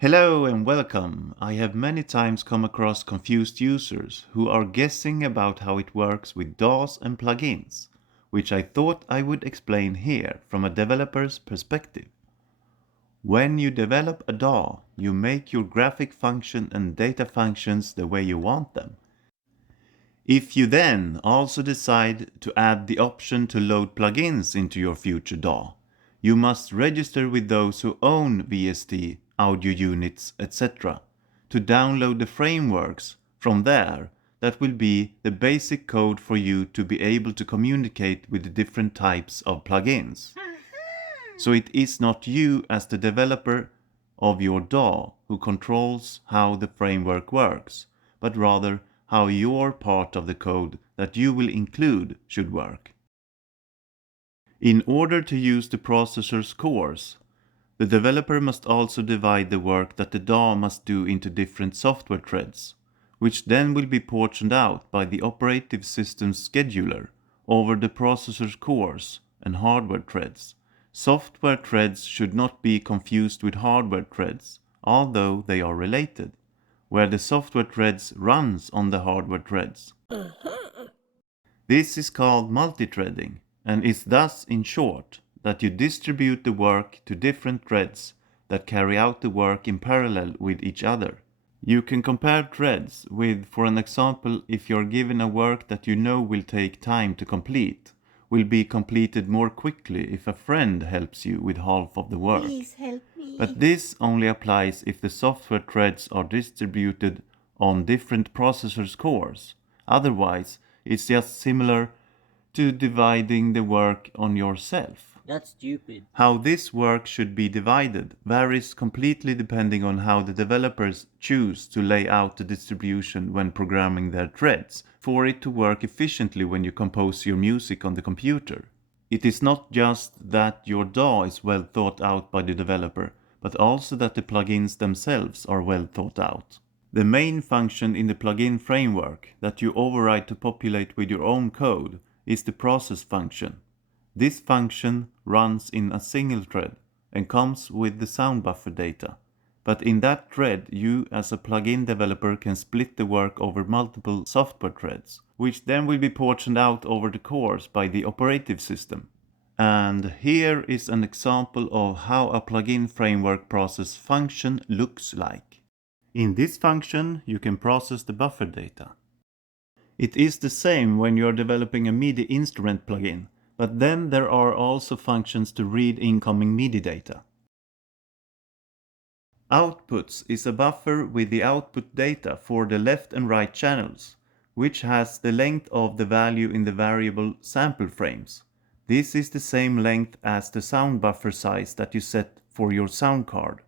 Hello and welcome. I have many times come across confused users who are guessing about how it works with DAWs and plugins, which I thought I would explain here from a developer's perspective. When you develop a DAW, you make your graphic function and data functions the way you want them. If you then also decide to add the option to load plugins into your future DAW, you must register with those who own VST, audio units, etc. to download the frameworks. From there, that will be the basic code for you to be able to communicate with the different types of plugins. So it is not you as the developer of your DAW who controls how the framework works, but rather how your part of the code that you will include should work. In order to use the processor's cores, the developer must also divide the work that the DAW must do into different software threads, which then will be portioned out by the operative system's scheduler over the processor's cores and hardware threads. Software threads should not be confused with hardware threads, although they are related, where the software threads runs on the hardware threads. This is called multithreading, and is thus, in short, that you distribute the work to different threads that carry out the work in parallel with each other. You can compare threads with, for an example, if you're given a work that you know will take time to complete, will be completed more quickly if a friend helps you with half of the work. Please help me. But this only applies if the software threads are distributed on different processors' cores. Otherwise, it's just similar to dividing the work on yourself. That's stupid. How this work should be divided varies completely depending on how the developers choose to lay out the distribution when programming their threads, for it to work efficiently when you compose your music on the computer. It is not just that your DAW is well thought out by the developer, but also that the plugins themselves are well thought out. The main function in the plugin framework that you override to populate with your own code is the process function. This function runs in a single thread and comes with the sound buffer data. But in that thread, you as a plugin developer can split the work over multiple software threads, which then will be portioned out over the cores by the operative system. And here is an example of how a plugin framework process function looks like. In this function, you can process the buffer data. It is the same when you are developing a MIDI instrument plugin, but then there are also functions to read incoming MIDI data. Outputs is a buffer with the output data for the left and right channels, which has the length of the value in the variable sample frames. This is the same length as the sound buffer size that you set for your sound card.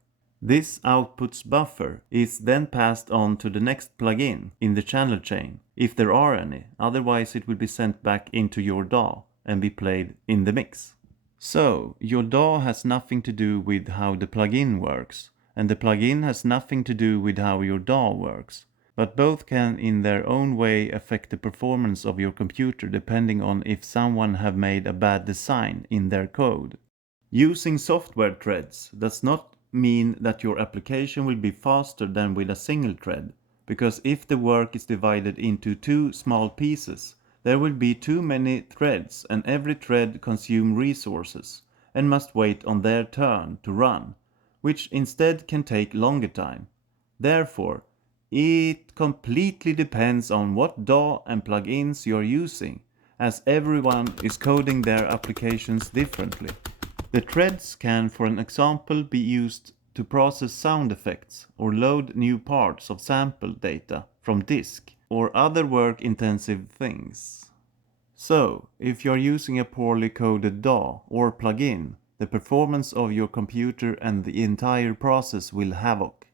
This outputs buffer is then passed on to the next plugin in the channel chain, if there are any, otherwise it will be sent back into your DAW and be played in the mix. So, your DAW has nothing to do with how the plugin works, and the plugin has nothing to do with how your DAW works, but both can in their own way affect the performance of your computer depending on if someone have made a bad design in their code. Using software threads does not mean that your application will be faster than with a single thread, because if the work is divided into two small pieces, there will be too many threads and every thread consumes resources and must wait on their turn to run, which instead can take longer time. Therefore, it completely depends on what DAW and plugins you are using, as everyone is coding their applications differently. The threads can, for an example, be used to process sound effects or load new parts of sample data from disk or other work-intensive things. So, if you are using a poorly coded DAW or plugin, the performance of your computer and the entire process will havoc.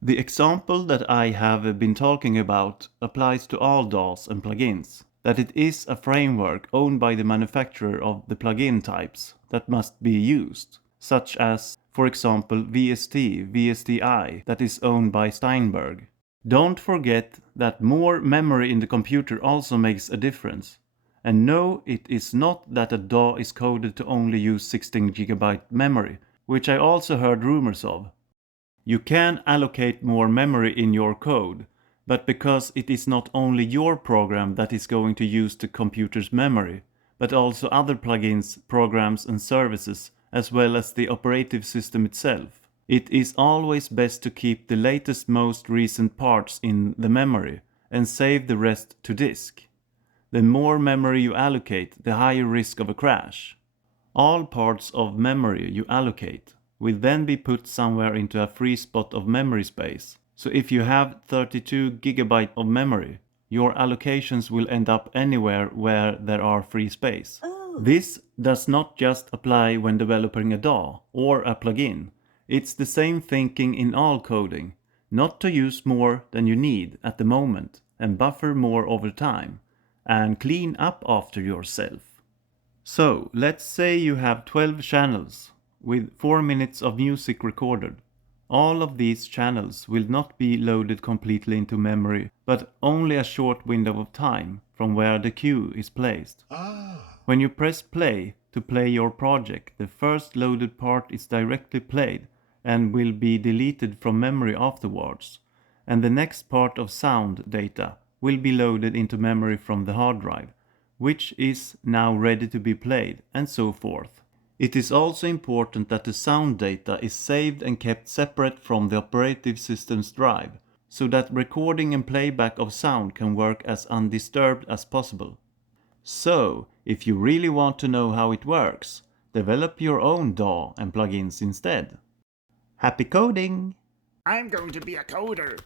The example that I have been talking about applies to all DAWs and plugins, that it is a framework owned by the manufacturer of the plugin types that must be used, such as, for example, VST, VSTi, that is owned by Steinberg. Don't forget that more memory in the computer also makes a difference. And no, it is not that a DAW is coded to only use 16 GB memory, which I also heard rumors of. You can allocate more memory in your code, but because it is not only your program that is going to use the computer's memory, but also other plugins, programs and services, as well as the operating system itself, it is always best to keep the latest most recent parts in the memory and save the rest to disk. The more memory you allocate, the higher risk of a crash. All parts of memory you allocate will then be put somewhere into a free spot of memory space. So if you have 32 GB of memory, your allocations will end up anywhere where there are free space. This does not just apply when developing a DAW or a plugin. It's the same thinking in all coding. Not to use more than you need at the moment and buffer more over time, and clean up after yourself. So let's say you have 12 channels with 4 minutes of music recorded. All of these channels will not be loaded completely into memory, but only a short window of time from where the cue is placed. When you press play to play your project, the first loaded part is directly played and will be deleted from memory afterwards, and the next part of sound data will be loaded into memory from the hard drive, which is now ready to be played, and so forth. It is also important that the sound data is saved and kept separate from the operating system's drive, so that recording and playback of sound can work as undisturbed as possible. So, if you really want to know how it works, develop your own DAW and plugins instead. Happy coding! I'm going to be a coder.